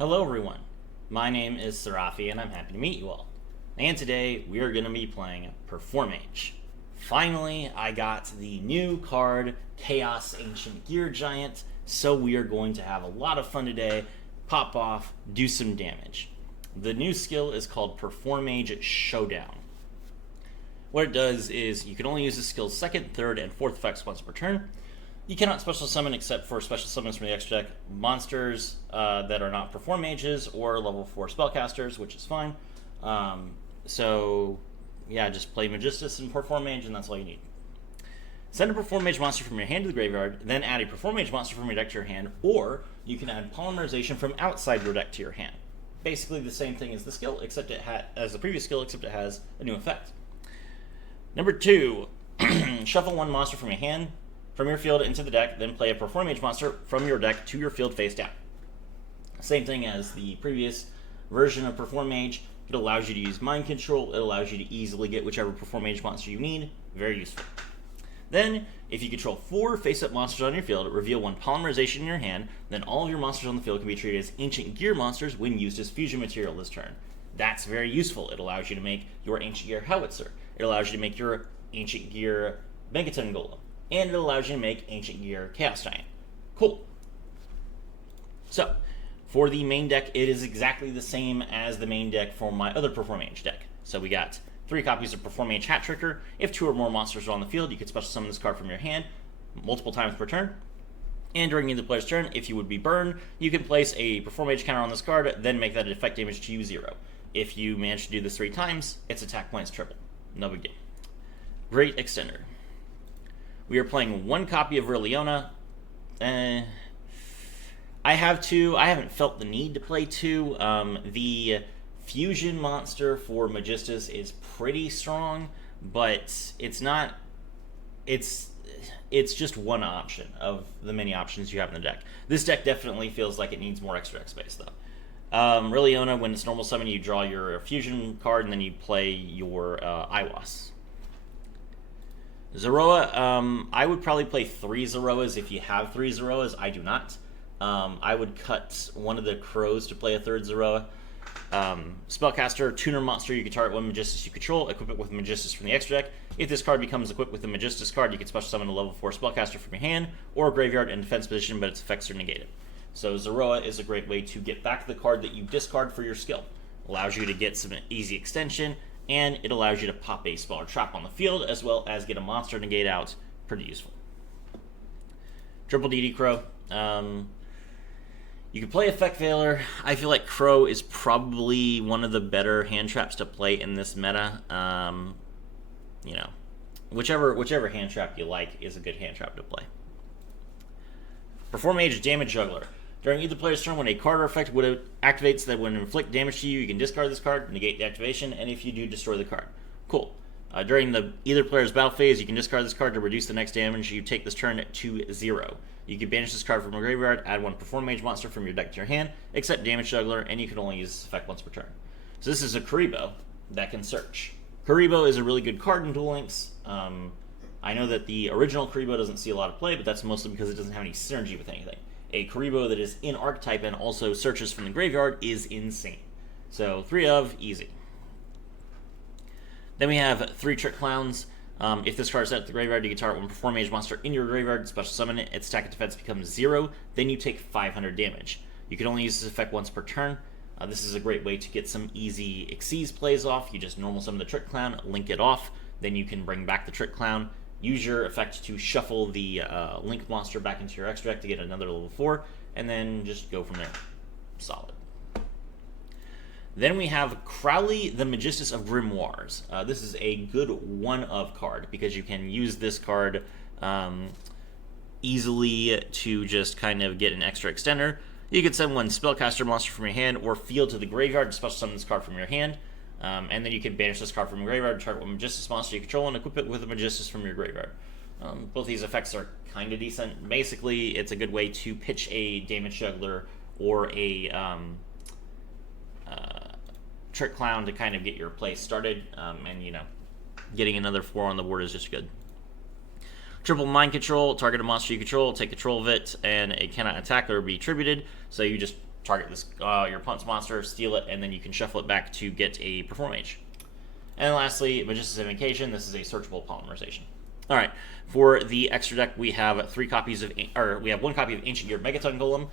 Hello everyone, my name is Serafi and I'm happy to meet you all. And today we are going to be playing Performage. Finally, I got the new card, Chaos Ancient Gear Giant, so we are going to have a lot of fun today, pop off, do some damage. The new skill is called Performage Showdown. What it does is you can only use the skill's second, third, and fourth effects once per turn. You cannot special summon except for special summons from the extra deck monsters that are not Performages or level 4 spellcasters, which is fine. Just play Magistus and Performage, and that's all you need. Send a Performage monster from your hand to the graveyard, then add a Performage monster from your deck to your hand, or you can add Polymerization from outside your deck to your hand. Basically the same thing as the skill, except as the previous skill, except it has a new effect. Number 2, shuffle one monster from your hand, from your field into the deck, then play a Performage monster from your deck to your field face down. Same thing as the previous version of Performage. It allows you to use mind control. It allows you to easily get whichever Performage monster you need. Very useful. Then, if you control 4 face-up monsters on your field, reveal one Polymerization in your hand, then all of your monsters on the field can be treated as Ancient Gear monsters when used as fusion material this turn. That's very useful. It allows you to make your Ancient Gear Howitzer. It allows you to make your Ancient Gear Megaton Golem. And it allows you to make Ancient Gear Chaos Giant. Cool. So, for the main deck, it is exactly the same as the main deck for my other Performage deck. So we got 3 copies of Performage Hat Tricker. If 2 or more monsters are on the field, you can special summon this card from your hand multiple times per turn. And during either player's turn, if you would be burned, you can place a Performage counter on this card, then make that effect damage to you 0. If you manage to do this 3 times, its attack points triple. No big deal. Great Extender. We are playing 1 copy of Rilliona. I have 2. I haven't felt the need to play 2. The fusion monster for Magistus is pretty strong, but it's not. It's just one option of the many options you have in the deck. This deck definitely feels like it needs more extra deck space, though. Rilliona, when it's normal summon, you draw your fusion card, and then you play your Iwas. Zeroa, I would probably play 3 Zeroas if you have 3 Zeroas. I do not. I would cut one of the crows to play a 3rd Zeroa. Spellcaster, tuner monster, you can target one Magistus you control, equip it with Magistus from the extra deck. If this card becomes equipped with a Magistus card, you can special summon a level 4 Spellcaster from your hand, or graveyard in defense position, but its effects are negated. So Zeroa is a great way to get back the card that you discard for your skill. Allows you to get some easy extension, and it allows you to pop a spell or trap on the field, as well as get a monster negate out. Pretty useful. Triple DD Crow. You can play Effect Veiler. I feel like Crow is probably one of the better hand traps to play in this meta. Whichever hand trap you like is a good hand trap to play. Performage Damage Juggler. During either player's turn, when a card or effect activates that would inflict damage to you, you can discard this card, negate the activation, and if you do, destroy the card. Cool. During either player's battle phase, you can discard this card to reduce the next damage you take this turn to 0. You can banish this card from a graveyard, add one Performage monster from your deck to your hand, except Damage Juggler, and you can only use this effect once per turn. So this is a Kuriboh that can search. Kuriboh is a really good card in Duel Links. I know that the original Kuriboh doesn't see a lot of play, but that's mostly because it doesn't have any synergy with anything. A Kuriboh that is in Archetype and also searches from the graveyard is insane. So 3 of, easy. Then we have 3 Trick Clowns. If this card is set at the graveyard, you can target one Performage monster in your graveyard, special summon it, its attack and defense becomes 0, then you take 500 damage. You can only use this effect once per turn. This is a great way to get some easy Xyz plays off. You just normal summon the Trick Clown, link it off, then you can bring back the Trick Clown, use your effect to shuffle the Link monster back into your extra deck to get another level 4, and then just go from there. Solid. Then we have Crowley, the Magistus of Grimoires. This is a good 1-of card, because you can use this card easily to just kind of get an extra extender. You can send one Spellcaster monster from your hand or field to the graveyard to special summon this card from your hand. And then you can banish this card from your graveyard, target one Magistus monster you control, and equip it with a Magistus from your graveyard. Both these effects are kind of decent. Basically, it's a good way to pitch a Damage Juggler or a Trick Clown to kind of get your play started. Getting another 4 on the board is just good. Triple Mind Control, target a monster you control, take control of it, and it cannot attack or be attributed. So you just target this your opponent's monster, steal it, and then you can shuffle it back to get a Performage. And lastly, Magistus Invocation. This is a searchable polymerization. All right, for the extra deck, we have one copy of Ancient Gear Megaton Golem.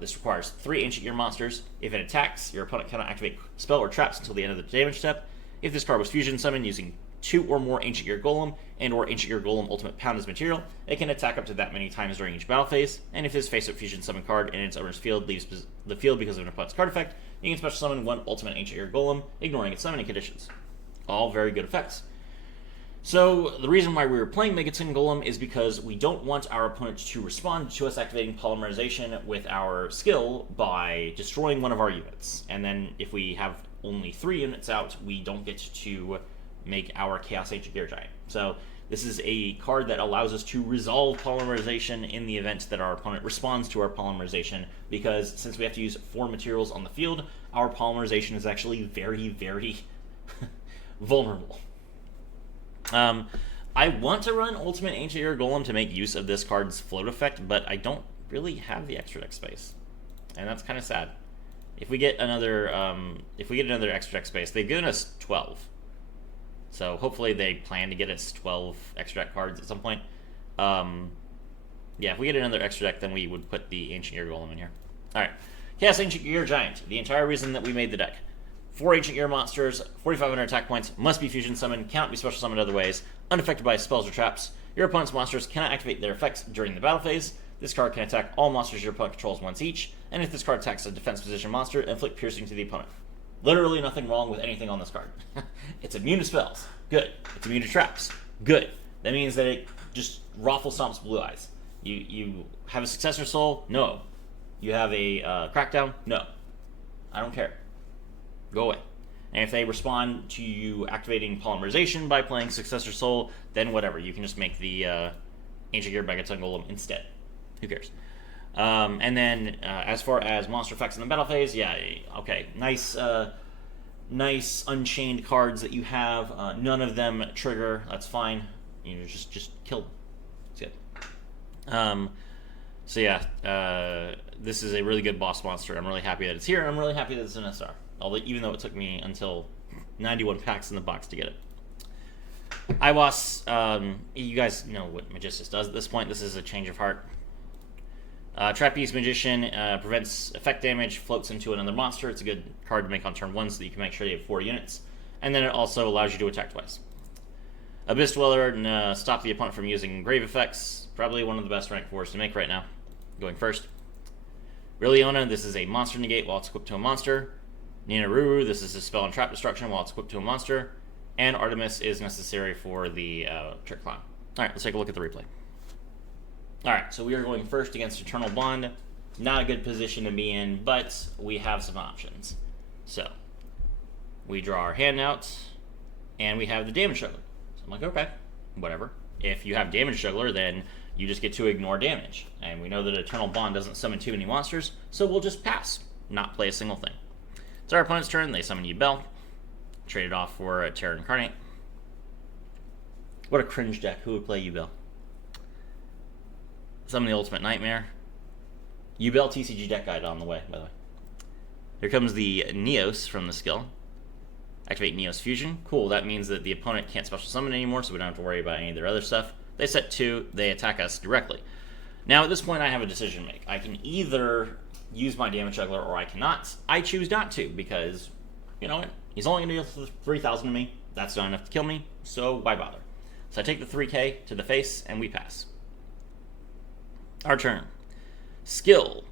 This requires 3 Ancient Gear monsters. If it attacks, your opponent cannot activate spell or traps until the end of the damage step. If this card was fusion summoned using 2 or more Ancient Gear Golem and or Ancient Gear Golem Ultimate Pound as material, it can attack up to that many times during each battle phase. And if this face-up fusion summon card in its owner's field leaves the field because of an opponent's card effect, you can special summon 1 Ultimate Ancient Gear Golem, ignoring its summoning conditions. All very good effects. So the reason why we were playing Megaton Golem is because we don't want our opponent to respond to us activating polymerization with our skill by destroying one of our units. And then if we have only 3 units out, we don't get to make our Chaos Ancient Gear Giant. So this is a card that allows us to resolve polymerization in the event that our opponent responds to our polymerization, because since we have to use 4 materials on the field, our polymerization is actually very, very vulnerable. I want to run Ultimate Ancient Gear Golem to make use of this card's float effect, but I don't really have the extra deck space, and that's kind of sad. If we get another extra deck space, they've given us 12, so hopefully they plan to get us 12 extra deck cards at some point. Yeah, if we get another extra deck, then we would put the Ancient Gear Golem in here. All right, Chaos Ancient Gear Giant. The entire reason that we made the deck. 4 Ancient Gear monsters, 4,500 attack points, must be fusion summoned, cannot be special summoned other ways, unaffected by spells or traps. Your opponent's monsters cannot activate their effects during the battle phase. This card can attack all monsters your opponent controls once each, and if this card attacks a defense position monster, inflict piercing to the opponent. Literally nothing wrong with anything on this card. It's immune to spells. Good. It's immune to traps. Good. That means that it just raffle stomps Blue Eyes. You have a Successor Soul? No. You have a Crackdown? No. I don't care. Go away. And if they respond to you activating polymerization by playing Successor Soul, then whatever. You can just make the Ancient Gear Megaton Golem instead. Who cares? And then as far as monster effects in the battle phase, yeah, okay. Nice unchained cards that you have. None of them trigger. That's fine. You know, just kill them. It's good. So yeah, this is a really good boss monster. I'm really happy that it's here. I'm really happy that it's an SR. Even though it took me until 91 packs in the box to get it. IWAS, you guys know what Magistus does at this point. This is a change of heart. Trapeze Magician prevents effect damage, floats into another monster. It's a good card to make on turn 1 so that you can make sure you have 4 units. And then it also allows you to attack twice. Abyss Dweller, stop the opponent from using grave effects. Probably one of the best rank 4s to make right now. Going first. Rilliona, this is a monster negate while it's equipped to a monster. Nina Ruru, this is a spell and trap destruction while it's equipped to a monster. And Artemis is necessary for the Trick Clown. Alright, let's take a look at the replay. Alright, so we are going first against Eternal Bond. Not a good position to be in, but we have some options. So, we draw our hand out, and we have the Damage Juggler. So I'm like, okay, whatever. If you have Damage Juggler, then you just get to ignore damage. And we know that Eternal Bond doesn't summon too many monsters, so we'll just pass. Not play a single thing. It's our opponent's turn. They summon Yubel. Trade it off for a Terra Incarnate. What a cringe deck. Who would play Yubel? Summon the Ultimate Nightmare. Yubel TCG deck guide on the way, by the way. Here comes the Neos from the skill. Activate Neos Fusion. Cool, that means that the opponent can't special summon anymore, so we don't have to worry about any of their other stuff. They set 2, they attack us directly. Now, at this point, I have a decision to make. I can either use my Damage Juggler or I cannot. I choose not to, because, you know what? He's only going to deal 3,000 to me. That's not enough to kill me, so why bother? So I take the 3k to the face, and we pass. Our turn. Skill.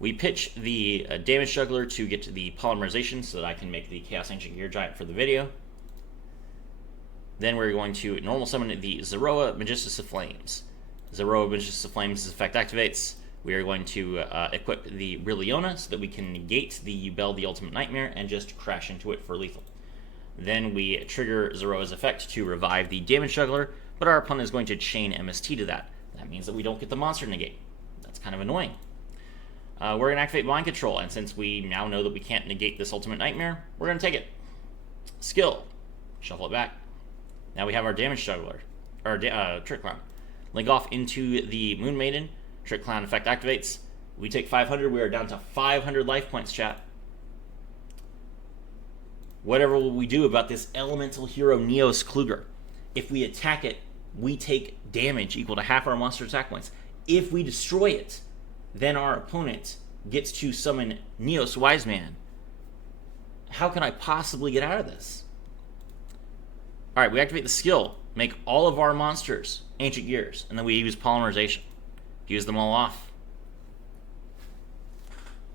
We pitch the Damage Juggler to get to the polymerization so that I can make the Chaos Ancient Gear Giant for the video. Then we're going to normal summon the Zeroa Magistus of Flames. Zeroa Magistus of Flames' effect activates. We are going to equip the Rilliona so that we can negate the Yubel the Ultimate Nightmare and just crash into it for lethal. Then we trigger Zeroa's effect to revive the Damage Juggler, but our opponent is going to chain MST to that. That means that we don't get the monster negate. That's kind of annoying. We're going to activate Mind Control, and since we now know that we can't negate this Ultimate Nightmare, we're going to take it. Skill. Shuffle it back. Now we have our Damage Juggler, or Trick Clown. Link off into the Moon Maiden. Trick Clown effect activates. We take 500. We are down to 500 life points, chat. Whatever will we do about this elemental hero Neos Kluger? If we attack it, we take damage equal to half our monster attack points. If we destroy it, then our opponent gets to summon Neos Wise Man. How can I possibly get out of this? Alright, we activate the skill. Make all of our monsters Ancient Gears. And then we use Polymerization. Use them all off.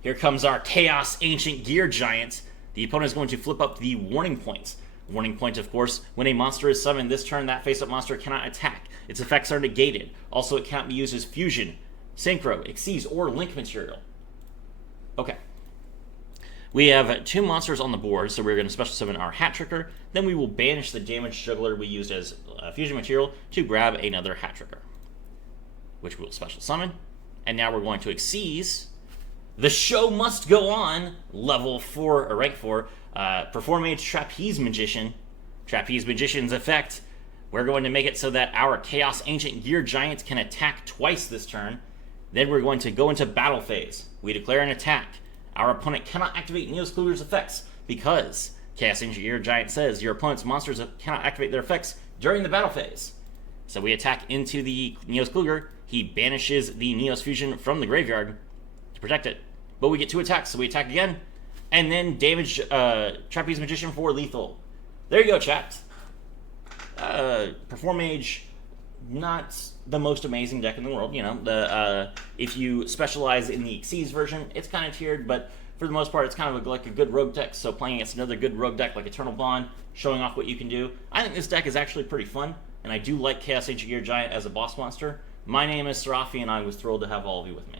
Here comes our Chaos Ancient Gear Giant. The opponent is going to flip up the warning points. Warning point, of course, when a monster is summoned this turn, that face-up monster cannot attack. Its effects are negated. Also, it cannot be used as fusion, synchro, exceeds, or link material. Okay. We have 2 monsters on the board, so we're going to special summon our Hat Tricker. Then we will banish the damage juggler we used as fusion material to grab another Hat Tricker, which we will special summon. And now we're going to Xyz. The show must go on. Level 4, or rank 4. Performage Trapeze Magician. Trapeze Magician's effect. We're going to make it so that our Chaos Ancient Gear Giant can attack twice this turn. Then we're going to go into battle phase. We declare an attack. Our opponent cannot activate Neos Kluger's effects because Chaos Ancient Gear Giant says your opponent's monsters cannot activate their effects during the battle phase. So we attack into the Neos Kluger. He banishes the Neos Fusion from the graveyard to protect it. But we get 2 attacks, so we attack again. And then damage Trapeze Magician for lethal. There you go, chat. Performage, not the most amazing deck in the world. You know, if you specialize in the Xyz version, it's kind of tiered, but for the most part, it's kind of like a good rogue deck. So playing against another good rogue deck like Eternal Bond, showing off what you can do. I think this deck is actually pretty fun, and I do like Chaos Ancient Gear Giant as a boss monster. My name is Serafi, and I was thrilled to have all of you with me.